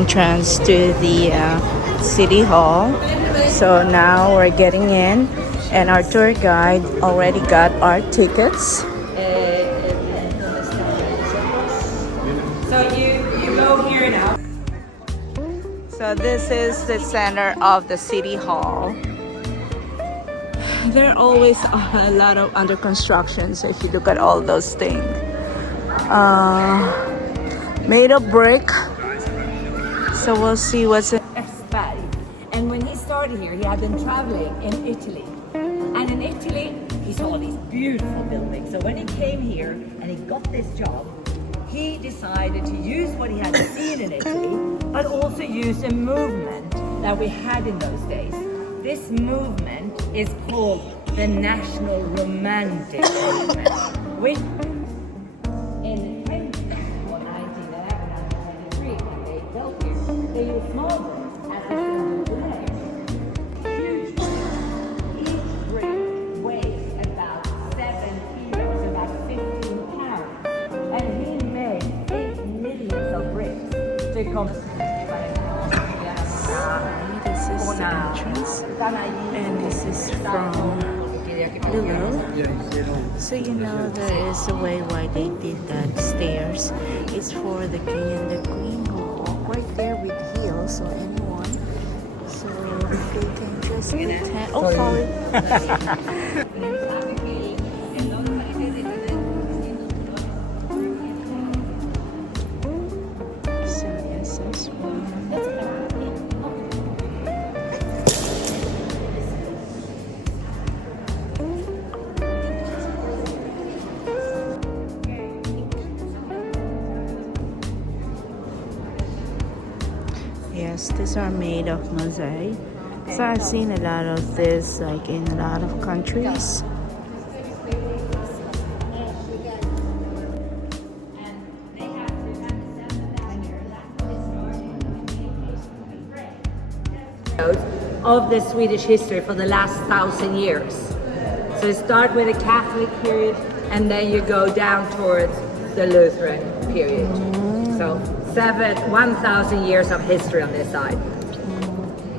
entrance to the city hall. So now we're getting in, and our tour guide already got our tickets. So you go here now. So this is the center of the city hall. There are always a lot of under construction. So if you look at all those things, made of brick. So we'll see what's in. And when he started here, he had been traveling in Italy. And in Italy, he saw these beautiful buildings. So when he came here and he got this job, he decided to use what he had seen in Italy, but also use a movement that we had in those days. This movement is called the National Romantic Movement, which in 1911 when they built here, they used small bricks as they still do today. Huge bricks. Each brick weighs about 7 kilos, about 15 pounds. And he made 8 million of bricks to come. This is the entrance, and this is from below. So you know there is a way why they did that stairs. It's for the king and the queen who walk right there with heels or anyone, so they can just attend. Oh, sorry. So yes, this one. Yes, these are made of mosaic. So I've seen a lot of this like in a lot of countries. Of the Swedish history for the last 1,000 years. So you start with the Catholic period and then you go down towards the Lutheran period. So 1,000 years of history on this side.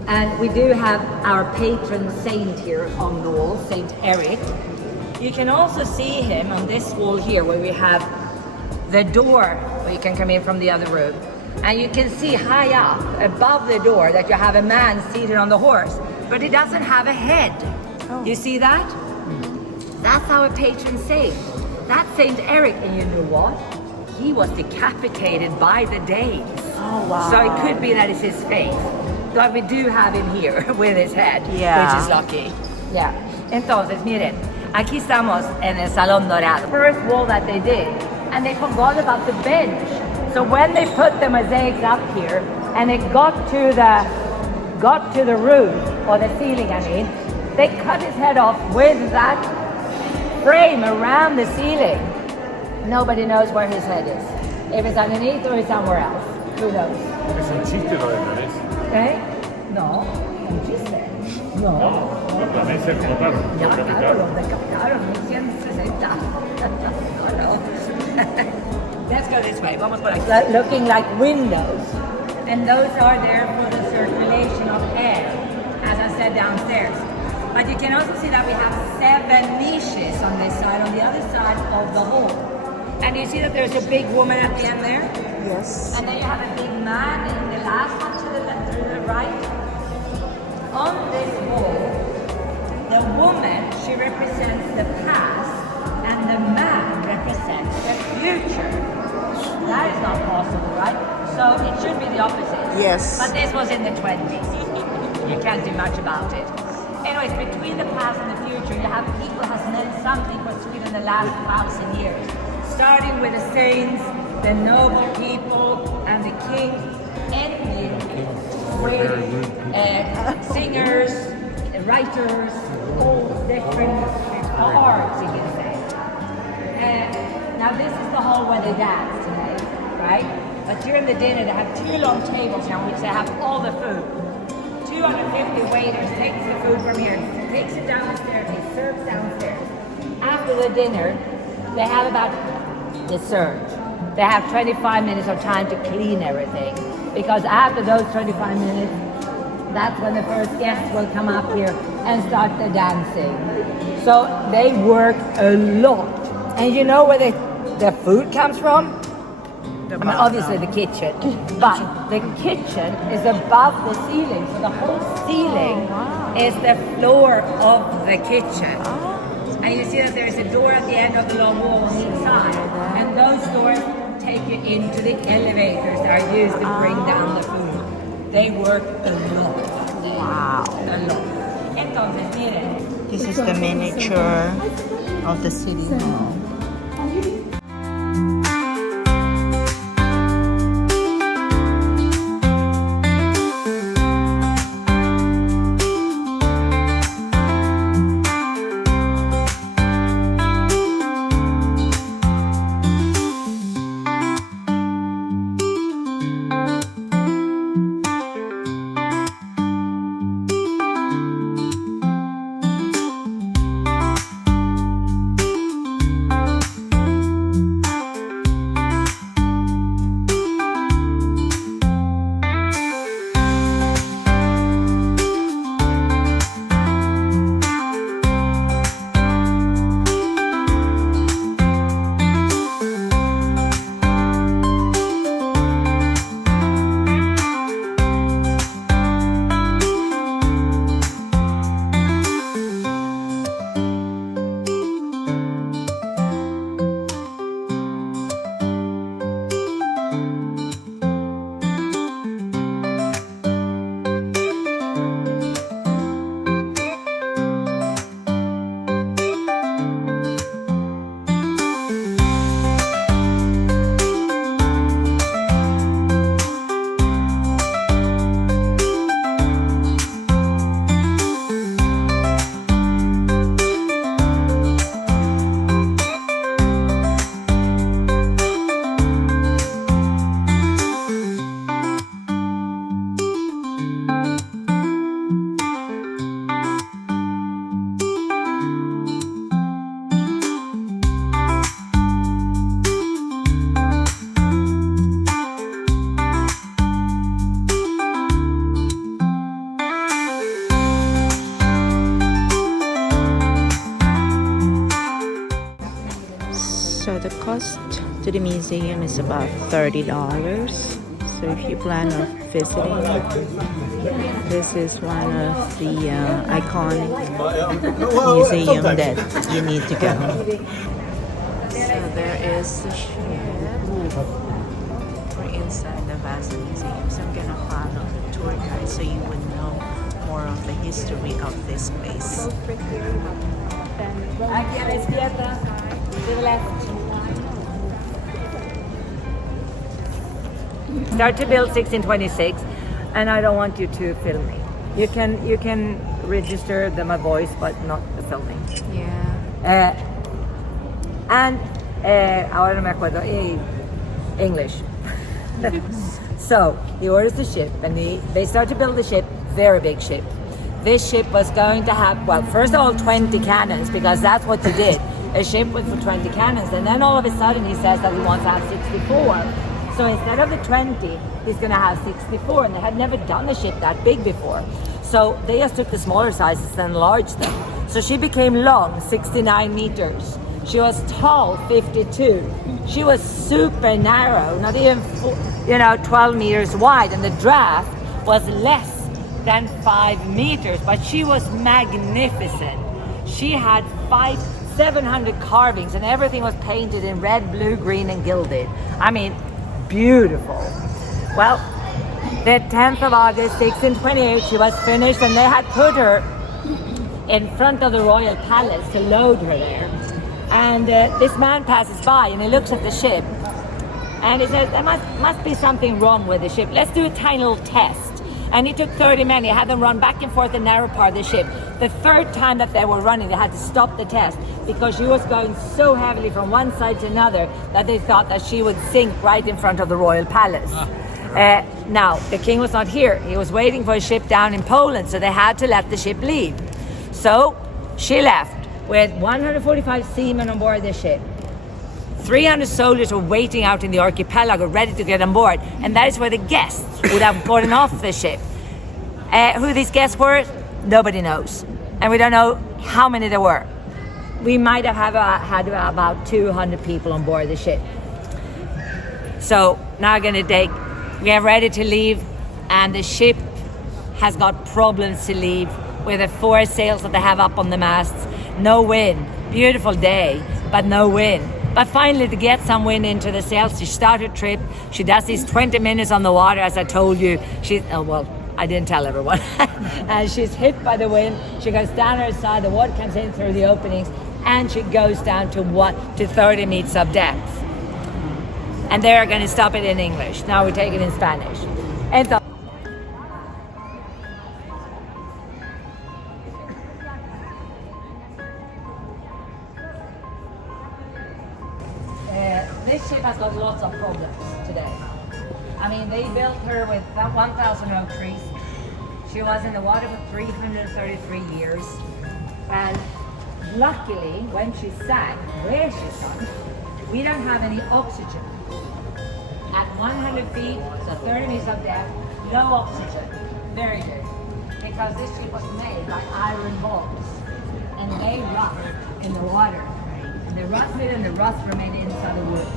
And we do have our patron saint here on the wall, Saint Eric. You can also see him on this wall here where we have the door where you can come in from the other room. And you can see high up above the door that you have a man seated on the horse, but he doesn't have a head. Oh. You see that? That's our patron saint. That's Saint Eric, and you know what? He was decapitated by the Danes. Oh, wow. So it could be that it's his face. But we do have him here with his head, which is lucky. Yeah. Entonces, miren, aquí estamos en el Salón Dorado. First wall that they did, and they forgot about the bench. So when they put the mosaics up here, and it got to the roof, or the ceiling, I mean, they cut his head off with that frame around the ceiling. Nobody knows where his head is. If it's underneath or it's somewhere else. Who knows? Es un chiste lo de Danés. ¿Eh? No, un chiste. No. Los daneses como tal. Ya, claro, los decapitaron en 160. No. Let's go this way. Vamos por aquí. Looking like windows. And those are there for the circulation of air, as I said downstairs. But you can also see that we have 7 niches on this side, on the other side of the hall. And you see that there's a big woman at the end there? Yes. And then you have a big man in the last one to the left, to the right. On this wall, the woman, she represents the past, and the man represents the future. That is not possible, right? So it should be the opposite. Yes. But this was in the 20s. You can't do much about it. Anyways, between the past and the future, you have people has meant something for Sweden the last 1,000 years. Starting with the saints, the noble people, and the kings, ending with singers, writers, all different arts, you can say. Now this is the hall where they dance today, right? But during the dinner, they have 2 long tables now, which they have all the food. 250 waiters takes the food from here, takes it downstairs, he serves downstairs. After the dinner, they have about dessert. they have 25 minutes of time to clean everything. Because after those 25 minutes, that's when the first guests will come up here and start the dancing. So they work a lot. And you know where the food comes from? I mean, obviously the kitchen, but the kitchen is above the ceiling, so the whole ceiling is the floor of the kitchen. And you see that there is a door at the end of the long wall on each side, and those doors take you into the elevators that are used to bring down the food. They work a lot. Wow. A lot. Entonces, miren. This is the miniature of the city hall. So the cost to the museum is about $30. So if you plan on visiting, this is one of the iconic museum that you need to go. So there is the ship. We're inside the Vasa Museum. So I'm gonna follow the tour guide so you would know more of the history of this place. Aquí a la izquierda, to the left. Start to build 1626, and I don't want you to film me. You can register my voice, but not the filming. Yeah. Ahora no me acuerdo English. So he orders the ship, and they start to build the ship. Very big ship. This ship was going to have, well, first of all, 20 cannons, because that's what you did. A ship with 20 cannons, and then all of a sudden he says that he wants to have 64. So instead of the 20, he's going to have 64, and they had never done a ship that big before. So they just took the smaller sizes and enlarged them. So she became long, 69 meters. She was tall, 52. She was super narrow, not even 12 meters wide, and the draft was less than 5 meters, but she was magnificent. She had 700 carvings, and everything was painted in red, blue, green, and gilded. I mean, beautiful. Well, the 10th of August, 1628, she was finished, and they had put her in front of the royal palace to load her there. And this man passes by, and he looks at the ship, and he says, there must be something wrong with the ship. Let's do a tiny little test. And he took 30 men, he had them run back and forth the narrow part of the ship. The third time that they were running, they had to stop the test because she was going so heavily from one side to another that they thought that she would sink right in front of the royal palace. Now, the king was not here. He was waiting for a ship down in Poland, so they had to let the ship leave. So she left with 145 seamen on board the ship. 300 soldiers were waiting out in the archipelago, ready to get on board, and that is where the guests would have gotten off the ship. Who these guests were, nobody knows, and we don't know how many there were. We might have had about 200 people on board the ship. So now we're going to get ready to leave, and the ship has got problems to leave with the foresails that they have up on the masts. No wind, beautiful day, but no wind. But finally, to get some wind into the sails, she started her trip. She does these 20 minutes on the water, as I told you. I didn't tell everyone. And she's hit by the wind. She goes down her side, the water comes in through the openings, and she goes down to 30 meters of depth. And they're going to stop it in English. Now we take it in Spanish. This ship has got lots of problems today. I mean, they built her with 1,000 oak trees. She was in the water for 333 years. And luckily, when she sank, where she sank, we don't have any oxygen. At 100 feet, so 30 meters of depth, no oxygen. Very good. Because this ship was made by iron bolts. And they rust in the water. And they rusted and the rust remained inside the wood.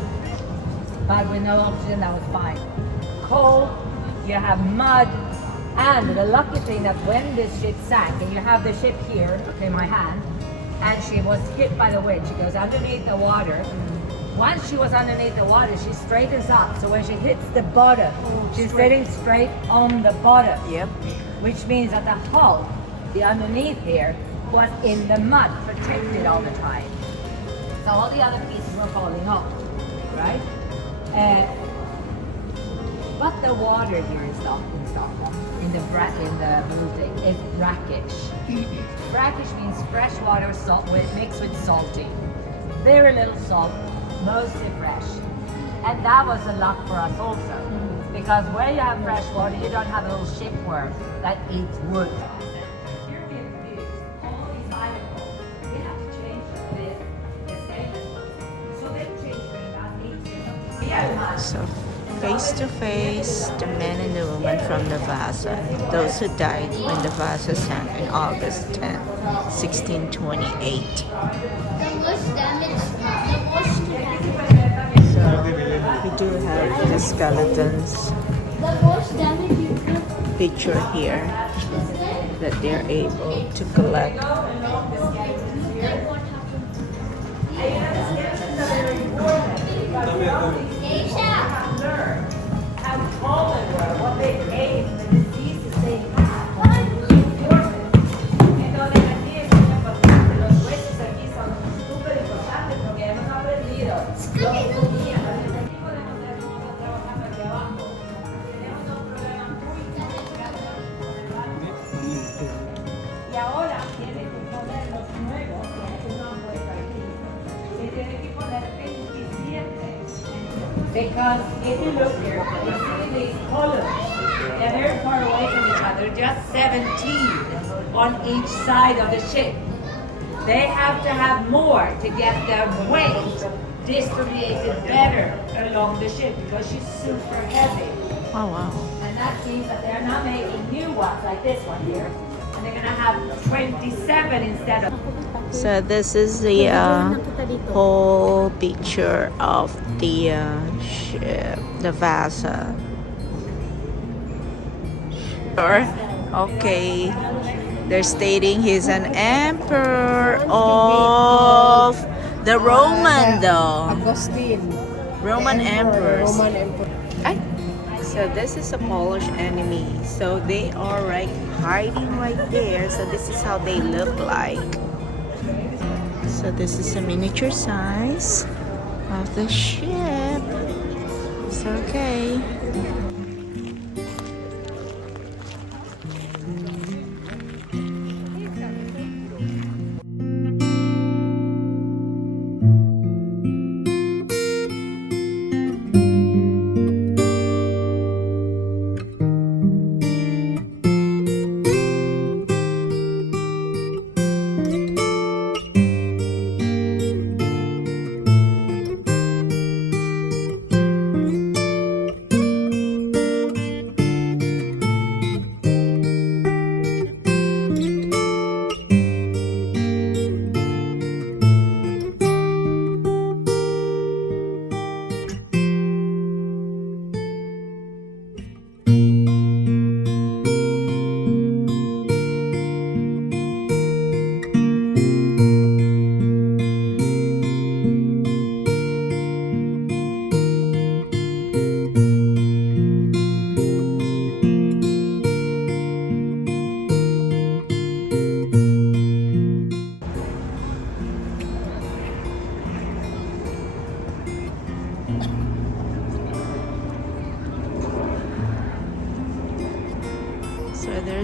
But with no oxygen, that was fine. Cold, you have mud, and the lucky thing that when this ship sank, and you have the ship here in my hand, and she was hit by the wind, she goes underneath the water. Once she was underneath the water, she straightens up. So when she hits the bottom, she's sitting straight on the bottom. Yep. Which means that the hull, the underneath here, was in the mud, protected all the time. So all the other pieces were falling off, right? But the water here in Stockholm, in the Baltic, is brackish. Brackish means fresh water mixed with salty. Very little salt, mostly fresh. And that was a luck for us also. Because where you have fresh water, you don't have a little shipworm that eats wood. Here we have produced all these items. We have to change them with the stainless ones. So they change them in about 8 years. So face to face, the man and the woman from the Vasa, those who died when the Vasa sank on August 10, 1628. The most damaged, So we do have the skeletons the most damaged you could picture here that they're able to collect. How tall they were, what they ate, the diseases they had. Entonces aquí es los huesos aquí son súper importantes porque hemos aprendido lo que comían. Aquí podemos ver cómo está trabajando aquí abajo. Tenemos dos problemas muy complicados. Y ahora tiene que poner los nuevos, que no han puesto aquí. Se tiene que poner 27. Because if you look here, you see these columns. They're very far away from each other, just 17 on each side of the ship. They have to have more to get their weight distributed better along the ship because she's super heavy. Oh wow. And that means that they're not making new ones like this one here. And they're going to have 27 instead of... So this is the whole picture of the ship, the Vasa. Sure. Okay. They're stating he's an emperor of the Roman though. Roman emperors. Ay. So this is a Polish enemy. So they are like hiding right there. So this is how they look like. So this is a miniature size of the ship. It's okay.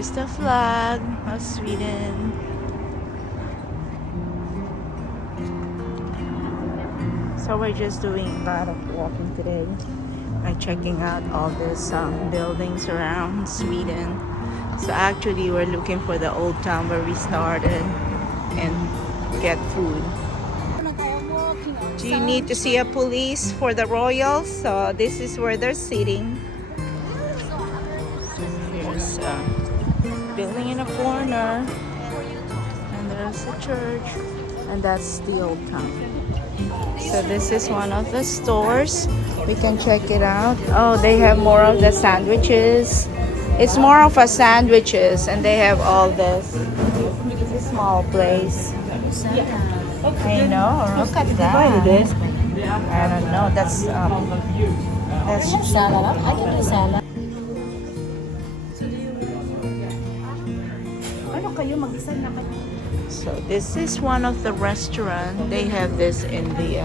There's the flag of Sweden. So we're just doing a lot of walking today, like checking out all these buildings around Sweden. So actually we're looking for the old town where we started and get food. Do you need to see a police for the royals? So this is where they're sitting. So here's a building in a corner, and there's a church, and that's the old town. So this is one of the stores. We can check it out. Oh, they have more of the sandwiches. It's more of a sandwiches, and they have all this. It's a small place. I know. Look at that. I don't know. That's Salad. I can do salad. So this is one of the restaurants. They have this in the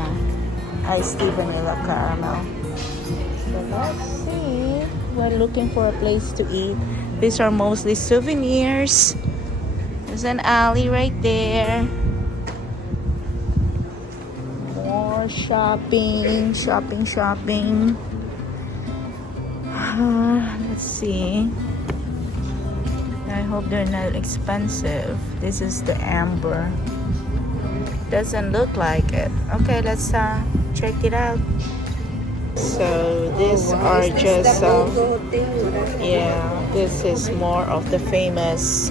iced tea vanilla caramel. So let's see. We're looking for a place to eat. These are mostly souvenirs. There's an alley right there. More shopping. Let's see. I hope they're not expensive. This is the amber. Doesn't look like it. Okay, let's check it out. So these are just yeah, this is more of the famous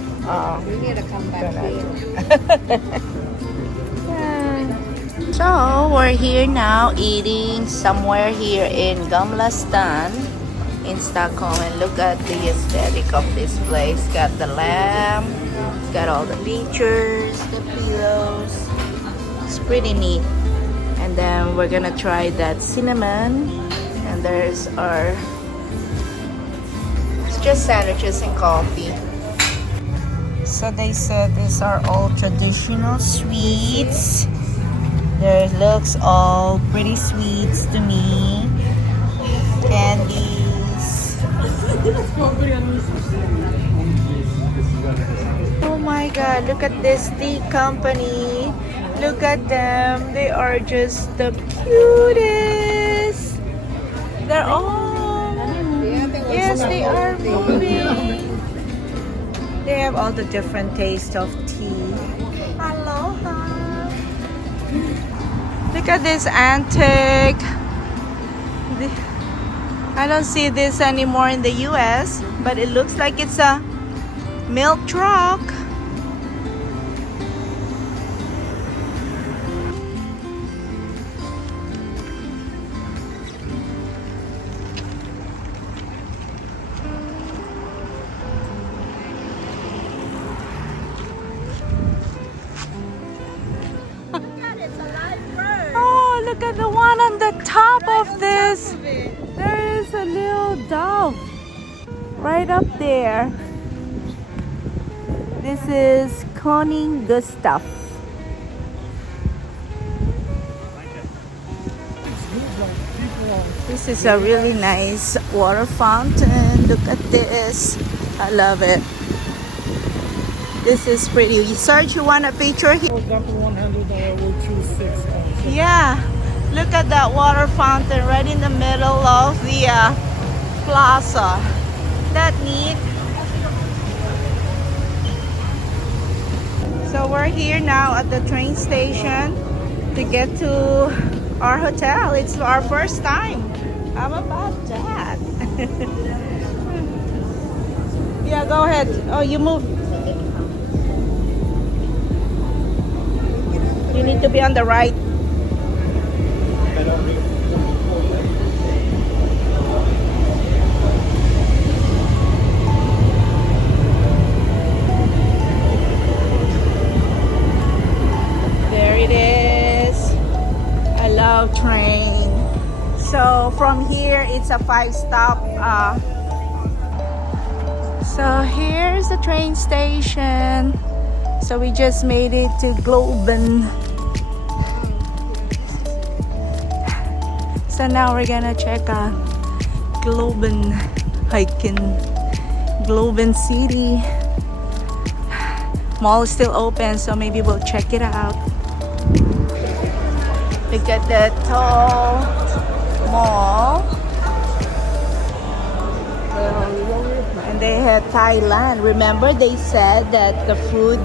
So we're here now eating somewhere here in Gamlastan in Stockholm, and look at the aesthetic of this place. Got the lamp, got all the pictures, the pillows. It's pretty neat. And then we're gonna try that cinnamon, and there's our, it's just sandwiches and coffee. So they said these are all traditional sweets. There looks all pretty sweets to me. Candies. Oh my god, look at this tea company. Look at them. They are just the cutest. They're all, yes, they are moving. They have all the different tastes of tea. Aloha. Look at this antique. I don't see this anymore in the US, but it looks like it's a milk truck. Oh, look at the one on the top of this. There is a little dove right up there. This is Conning Gustav. This is a really nice water fountain. Look at this. I love it. This is pretty. Serge, you want a picture here? For example, 100 will choose 6. Yeah. Look at that water fountain right in the middle of the plaza. That neat. So we're here now at the train station to get to our hotel. It's our first time. How about that? Yeah, go ahead. Oh, you move. You need to be on the right. There it is. I love train. So from here it's a 5-stop. So here's the train station. So we just made it to Globen. So now we're gonna check out Globen, hiking Globen City. mall is still open, so maybe we'll check it out. Look at the tall mall. And they had Thailand. Remember they said that the food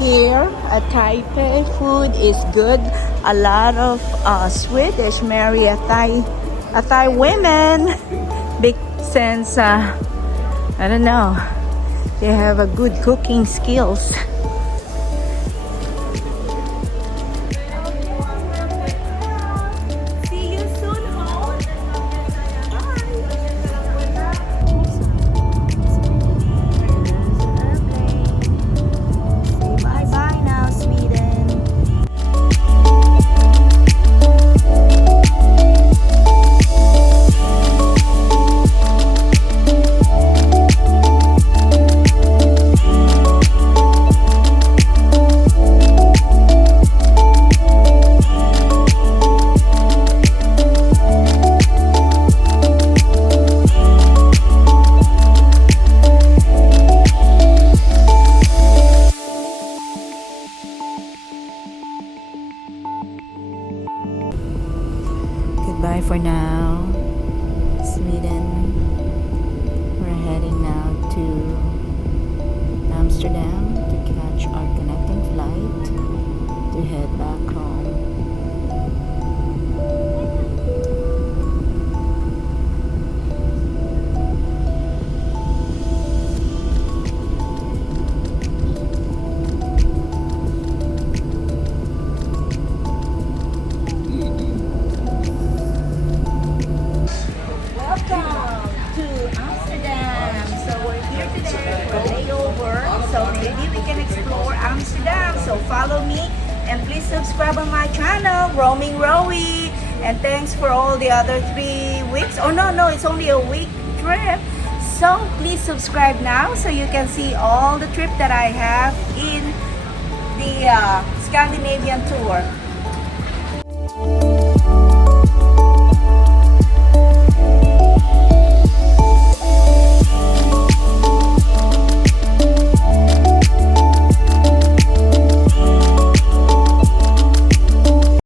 here at Taipei food is good. A lot of Swedish marry a Thai women. Big sense, I don't know. They have a good cooking skills. See you soon, home. Bye bye now, Sweden. Goodbye for now, Sweden. We're heading now to Amsterdam to catch our connecting flight to head back home. Welcome to Amsterdam. So we're here today for a layover. So maybe we can explore Amsterdam. So follow me and please subscribe on my channel, Roaming Rowie. And thanks for all the other 3 weeks. Oh no, it's only a week trip. So please subscribe now so you can see all the trip that I have in the Scandinavian tour.